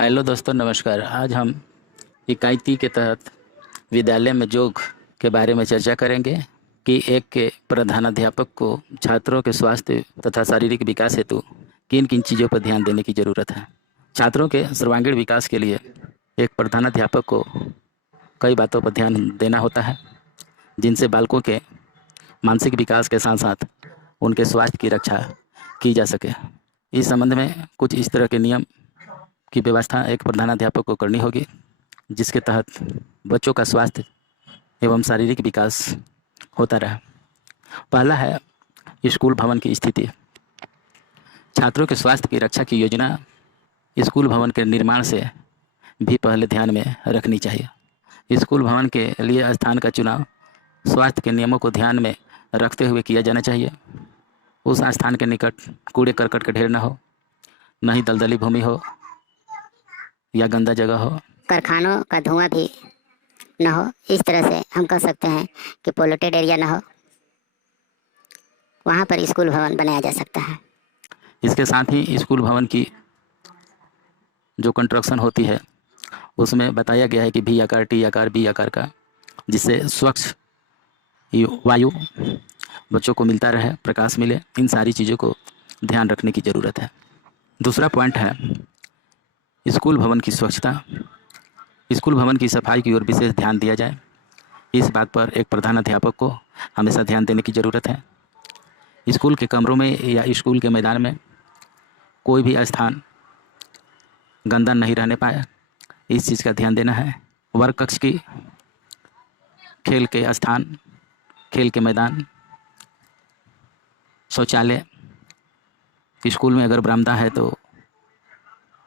Hello दोस्तों, नमस्कार। आज हम इकाई 3 के तहत विद्यालय में योग के बारे में चर्चा करेंगे कि एक के प्रधानाध्यापक को छात्रों के स्वास्थ्य तथा शारीरिक विकास हेतु किन किन चीज़ों पर ध्यान देने की ज़रूरत है। छात्रों के सर्वांगीण विकास के लिए एक प्रधानाध्यापक को कई बातों पर ध्यान देना होता है, जिनसे बालकों के मानसिक विकास के साथ साथ उनके स्वास्थ्य की रक्षा की जा सके। इस संबंध में कुछ इस तरह के नियम की व्यवस्था एक प्रधानाध्यापक को करनी होगी, जिसके तहत बच्चों का स्वास्थ्य एवं शारीरिक विकास होता रहे। पहला है स्कूल भवन की स्थिति। छात्रों के स्वास्थ्य की रक्षा की योजना स्कूल भवन के निर्माण से भी पहले ध्यान में रखनी चाहिए। स्कूल भवन के लिए स्थान का चुनाव स्वास्थ्य के नियमों को ध्यान में रखते हुए किया जाना चाहिए। उस स्थान के निकट कूड़े करकट के ढेर न हो, न ही दलदली भूमि हो या गंदा जगह हो। कारखानों का धुआं भी न हो। इस तरह से हम कह सकते हैं कि पोल्यूटेड एरिया न हो, वहाँ पर स्कूल भवन बनाया जा सकता है। इसके साथ ही स्कूल भवन की जो कंस्ट्रक्शन होती है उसमें बताया गया है कि भी आकार, टी आकार, बी आकार का, जिससे स्वच्छ वायु बच्चों को मिलता रहे, प्रकाश मिले। इन सारी चीज़ों को ध्यान रखने की ज़रूरत है। दूसरा पॉइंट है स्कूल भवन की स्वच्छता। स्कूल भवन की सफाई की ओर विशेष ध्यान दिया जाए। इस बात पर एक प्रधानाध्यापक को हमेशा ध्यान देने की ज़रूरत है। स्कूल के कमरों में या स्कूल के मैदान में कोई भी स्थान गंदा नहीं रहने पाए, इस चीज़ का ध्यान देना है। वर्ग कक्ष की, खेल के स्थान, खेल के मैदान, शौचालय, स्कूल में अगर बरामदा है तो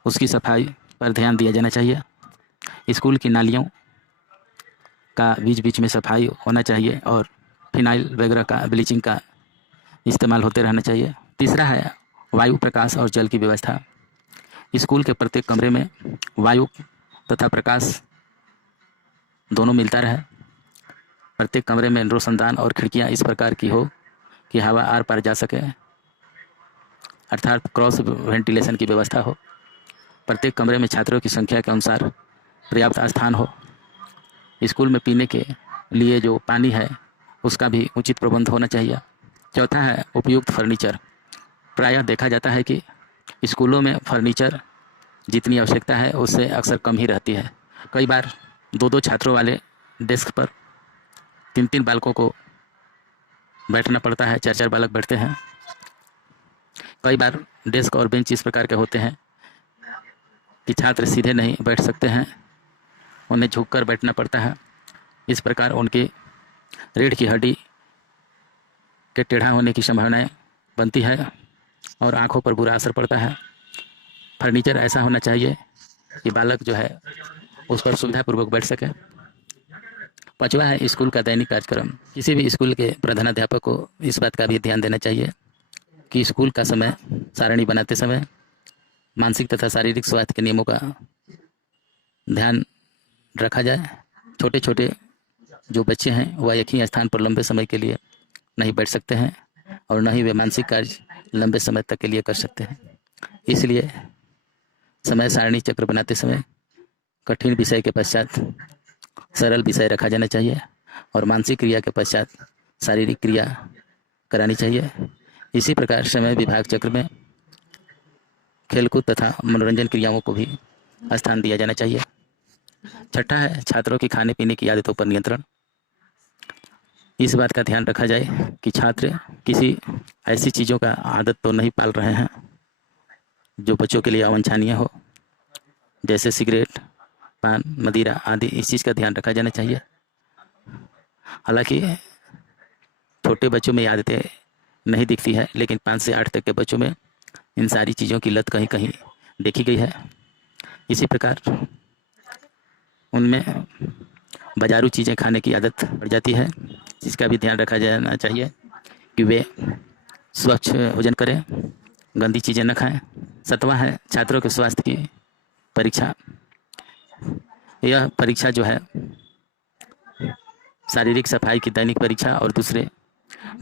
उसकी सफाई पर ध्यान दिया जाना चाहिए। स्कूल की नालियों का बीच बीच में सफाई होना चाहिए और फिनाइल वगैरह का, ब्लीचिंग का इस्तेमाल होते रहना चाहिए। तीसरा है वायु, प्रकाश और जल की व्यवस्था। स्कूल के प्रत्येक कमरे में वायु तथा प्रकाश दोनों मिलता रहे। प्रत्येक कमरे में रोशनदान और खिड़कियां इस प्रकार की हो कि हवा आर पार जा सके, अर्थात क्रॉस वेंटिलेशन की व्यवस्था हो। प्रत्येक कमरे में छात्रों की संख्या के अनुसार पर्याप्त स्थान हो। स्कूल में पीने के लिए जो पानी है उसका भी उचित प्रबंध होना चाहिए। चौथा है उपयुक्त फर्नीचर। प्रायः देखा जाता है कि स्कूलों में फर्नीचर जितनी आवश्यकता है उससे अक्सर कम ही रहती है। कई बार 2-2 छात्रों वाले डेस्क पर 3-3 बालकों को बैठना पड़ता है, 4-4 बालक बैठते हैं। कई बार डेस्क और बेंच इस प्रकार के होते हैं कि छात्र सीधे नहीं बैठ सकते हैं, उन्हें झुककर बैठना पड़ता है। इस प्रकार उनकी रीढ़ की हड्डी के टेढ़ा होने की संभावनाएं बनती है और आंखों पर बुरा असर पड़ता है। फर्नीचर ऐसा होना चाहिए कि बालक जो है उस पर सुविधापूर्वक बैठ सके। पांचवा है स्कूल का दैनिक कार्यक्रम। किसी भी स्कूल के प्रधानाध्यापक को इस बात का भी ध्यान देना चाहिए कि स्कूल का समय सारणी बनाते समय मानसिक तथा शारीरिक स्वास्थ्य के नियमों का ध्यान रखा जाए। छोटे छोटे जो बच्चे हैं वह एक ही स्थान पर लंबे समय के लिए नहीं बैठ सकते हैं और न ही वे मानसिक कार्य लंबे समय तक के लिए कर सकते हैं। इसलिए समय सारणी चक्र बनाते समय कठिन विषय के पश्चात सरल विषय रखा जाना चाहिए और मानसिक क्रिया के पश्चात शारीरिक क्रिया करानी चाहिए। इसी प्रकार समय विभाग चक्र में खेलकूद तथा मनोरंजन क्रियाओं को भी स्थान दिया जाना चाहिए। छठा है छात्रों की खाने पीने की आदतों पर नियंत्रण। इस बात का ध्यान रखा जाए कि छात्र किसी ऐसी चीज़ों का आदत तो नहीं पाल रहे हैं जो बच्चों के लिए अवांछनीय हो, जैसे सिगरेट, पान, मदिरा आदि। इस चीज़ का ध्यान रखा जाना चाहिए। हालांकि छोटे बच्चों में आदतें नहीं दिखती है, लेकिन 5 से 8 तक के बच्चों में इन सारी चीज़ों की लत कहीं कहीं देखी गई है। इसी प्रकार उनमें बाजारू चीज़ें खाने की आदत पड़ जाती है, जिसका भी ध्यान रखा जाना चाहिए कि वे स्वच्छ भोजन करें, गंदी चीज़ें न खाएं। 7वां है छात्रों के स्वास्थ्य की परीक्षा। यह परीक्षा जो है शारीरिक सफाई की दैनिक परीक्षा और दूसरे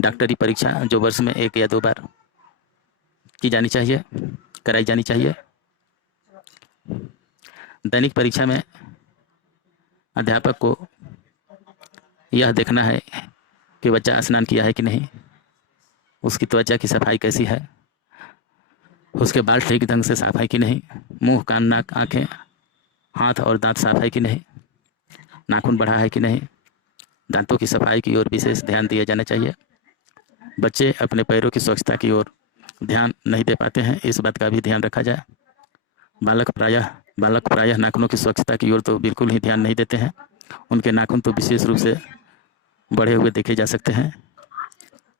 डॉक्टरी परीक्षा जो वर्ष में 1 या 2 बार की जानी चाहिए, कराई जानी चाहिए। दैनिक परीक्षा में अध्यापक को यह देखना है कि बच्चा स्नान किया है कि नहीं, उसकी त्वचा की सफाई कैसी है, उसके बाल ठीक ढंग से साफ है कि नहीं, मुंह कान नाक आँखें हाथ और दांत साफ है कि नहीं, नाखून बढ़ा है कि नहीं, दांतों की सफाई की ओर विशेष ध्यान दिया जाना चाहिए। बच्चे अपने पैरों की स्वच्छता की ओर ध्यान नहीं दे पाते हैं, इस बात का भी ध्यान रखा जाए। बालक प्रायः नाखूनों की स्वच्छता की ओर तो बिल्कुल ही ध्यान नहीं देते हैं। उनके नाखून तो विशेष रूप से बढ़े हुए देखे जा सकते हैं।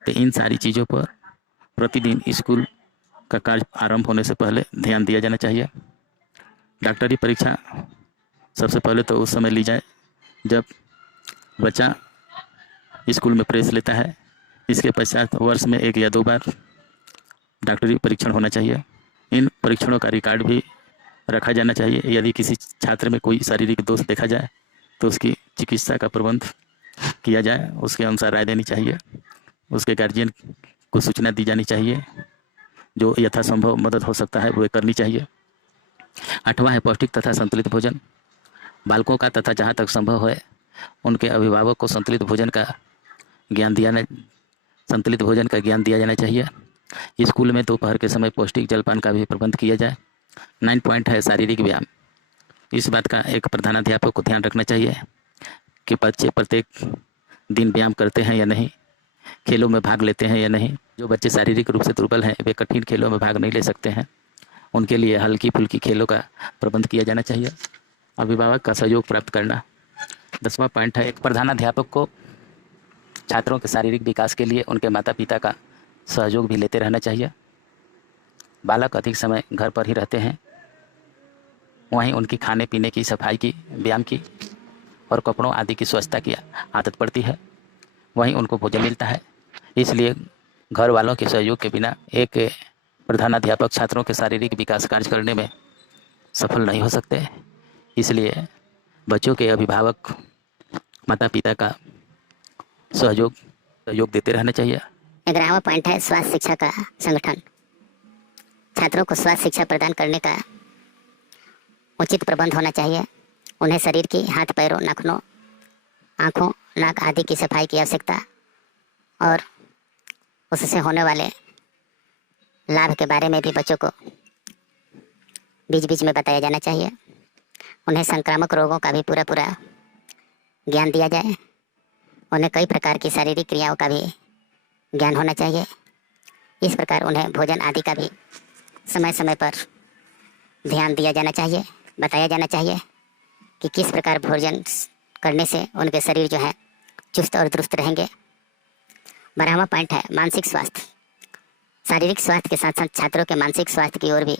तो इन सारी चीज़ों पर प्रतिदिन स्कूल का कार्य आरंभ होने से पहले ध्यान दिया जाना चाहिए। डॉक्टरी परीक्षा सबसे पहले तो उस समय ली जाए जब बच्चा स्कूल में प्रवेश लेता है। इसके पश्चात वर्ष में 1 या 2 बार डॉक्टरी परीक्षण होना चाहिए। इन परीक्षणों का रिकॉर्ड भी रखा जाना चाहिए। यदि किसी छात्र में कोई शारीरिक दोष देखा जाए तो उसकी चिकित्सा का प्रबंध किया जाए, उसके अनुसार राय देनी चाहिए। उसके गार्जियन को सूचना दी जानी चाहिए, जो यथासंभव मदद हो सकता है वो करनी चाहिए। 8वां है पौष्टिक तथा संतुलित भोजन। बालकों का तथा जहाँ तक संभव है उनके अभिभावक को संतुलित भोजन का ज्ञान दिया जाना चाहिए। स्कूल में दोपहर के समय पौष्टिक जलपान का भी प्रबंध किया जाए। 9 पॉइंट है शारीरिक व्यायाम। इस बात का एक प्रधानाध्यापक को ध्यान रखना चाहिए कि बच्चे प्रत्येक दिन व्यायाम करते हैं या नहीं, खेलों में भाग लेते हैं या नहीं। जो बच्चे शारीरिक रूप से दुर्बल हैं वे कठिन खेलों में भाग नहीं ले सकते हैं, उनके लिए हल्की फुल्की खेलों का प्रबंध किया जाना चाहिए। अभिभावक का सहयोग प्राप्त करना। 10वां पॉइंट है एक प्रधानाध्यापक को छात्रों के शारीरिक विकास के लिए उनके माता पिता का सहयोग भी लेते रहना चाहिए। बालक अधिक समय घर पर ही रहते हैं, वहीं उनकी खाने पीने की, सफाई की, व्यायाम की और कपड़ों आदि की स्वच्छता की आदत पड़ती है, वहीं उनको भोजन मिलता है। इसलिए घर वालों के सहयोग के बिना एक प्रधानाध्यापक छात्रों के शारीरिक विकास कार्य करने में सफल नहीं हो सकते। इसलिए बच्चों के अभिभावक माता पिता का सहयोग देते रहना चाहिए। 11वां पॉइंट है स्वास्थ्य शिक्षा का संगठन। छात्रों को स्वास्थ्य शिक्षा प्रदान करने का उचित प्रबंध होना चाहिए। उन्हें शरीर की, हाथ पैरों, नाखूनों, आँखों, नाक आदि की सफाई की आवश्यकता और उससे होने वाले लाभ के बारे में भी बच्चों को बीच बीच में बताया जाना चाहिए। उन्हें संक्रामक रोगों का भी पूरा ज्ञान दिया जाए। उन्हें कई प्रकार की शारीरिक क्रियाओं का भी ज्ञान होना चाहिए। इस प्रकार उन्हें भोजन आदि का भी समय समय पर ध्यान दिया जाना चाहिए, बताया जाना चाहिए कि किस प्रकार भोजन करने से उनके शरीर जो है चुस्त और दुरुस्त रहेंगे। 12वां पॉइंट है मानसिक स्वास्थ्य। शारीरिक स्वास्थ्य के साथ साथ छात्रों के मानसिक स्वास्थ्य की ओर भी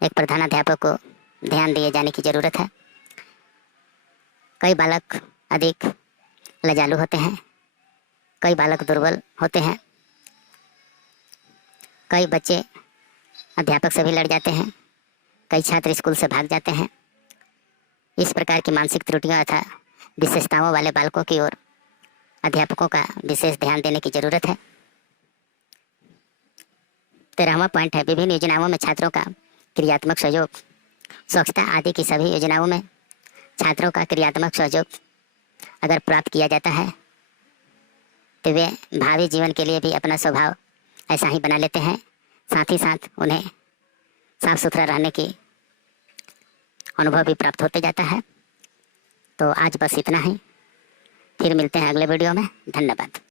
एक प्रधानाध्यापक को ध्यान दिए जाने की ज़रूरत है। कई बालक अधिक लजालू होते हैं, कई बालक दुर्बल होते हैं, कई बच्चे अध्यापक से भी लड़ जाते हैं, कई छात्र स्कूल से भाग जाते हैं। इस प्रकार की मानसिक त्रुटियों तथा विशेषताओं वाले बालकों की ओर अध्यापकों का विशेष ध्यान देने की ज़रूरत है। 13वां पॉइंट है विभिन्न योजनाओं में छात्रों का क्रियात्मक सहयोग। स्वच्छता आदि की सभी योजनाओं में छात्रों का क्रियात्मक सहयोग अगर प्राप्त किया जाता है तो वे भावी जीवन के लिए भी अपना स्वभाव ऐसा ही बना लेते हैं। साथ ही साथ उन्हें साफ सुथरा रहने की अनुभव भी प्राप्त होते जाता है। तो आज बस इतना ही, फिर मिलते हैं अगले वीडियो में। धन्यवाद।